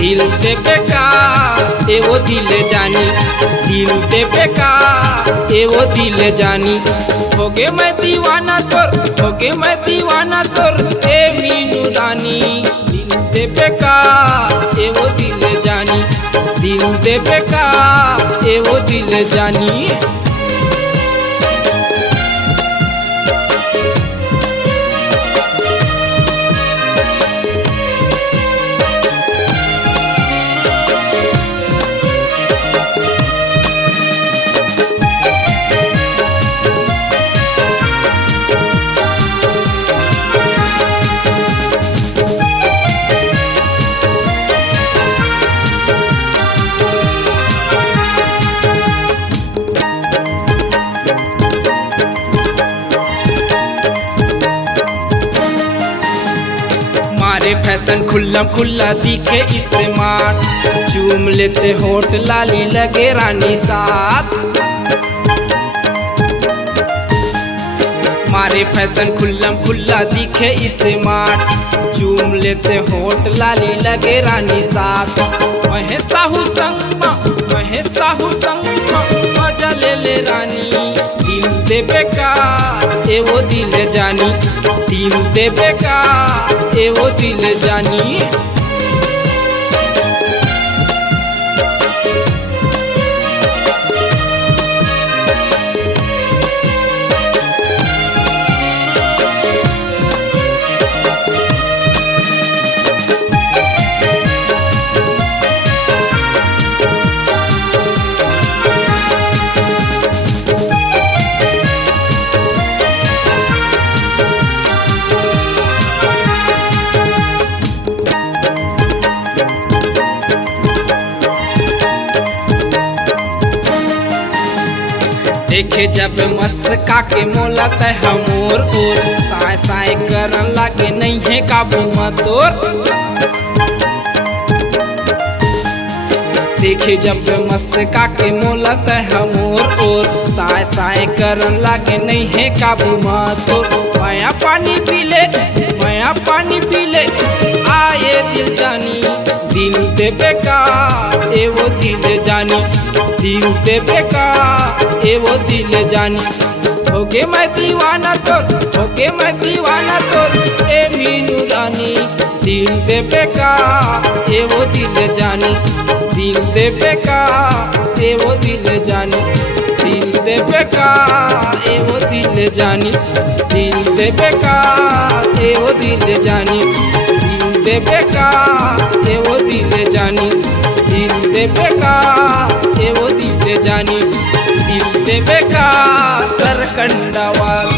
दिल देबे का एवो दिल जानी, दिल देबे का एवो दिल जानी। होगे मैं दीवाना तोर, होगे मैं दीवाना तोर ए मीनू रानी। दिल देबे का एवो दिल जानी, दिल देबे का एवो दिल जानी। मारे फैशन खुल्लम खुल्ला दिखे स्मार्ट, चूम लेते होठ लाली लगे रानी साथ। मारे फैशन खुल्लम खुल्ला दिखे स्मार्ट, चूम लेते होठ लाली लगे रानी साथ। महे साहू संगमा, महे साहू संगमा मजा ले ले रानी। दिल देबे का एवो दिल जानी, दिल देबे का एवो दिल जानी। देखे जब मस्का के मोलत हमोर ओर, साए साए करन लागे नहीं है काबू मतोर। देखे जब मस्का के मोलत हमोर ओर, साए साए करन लागे नहीं है काबू मतोर। माया पानी पी ले, माया पानी पी ले आए दिल जानी। दिल देबे का एवो दिल जानी, दिल देबे का एवो दिल जानी। होगे मैं दीवाना तोर, होगे मैं दीवाना तोर ए मीनू रानी। दिल देबे का एवो दिल जानी, दिल देबे का एवो दिल जानी। दिल देबे का एवो दिल जानी, दिल देबे का एवो दिल जानी। दिल देबे का एवो दिल जानी, दिल देबे का एवो दिल जानी। दिल देबे का सरकंडावाल।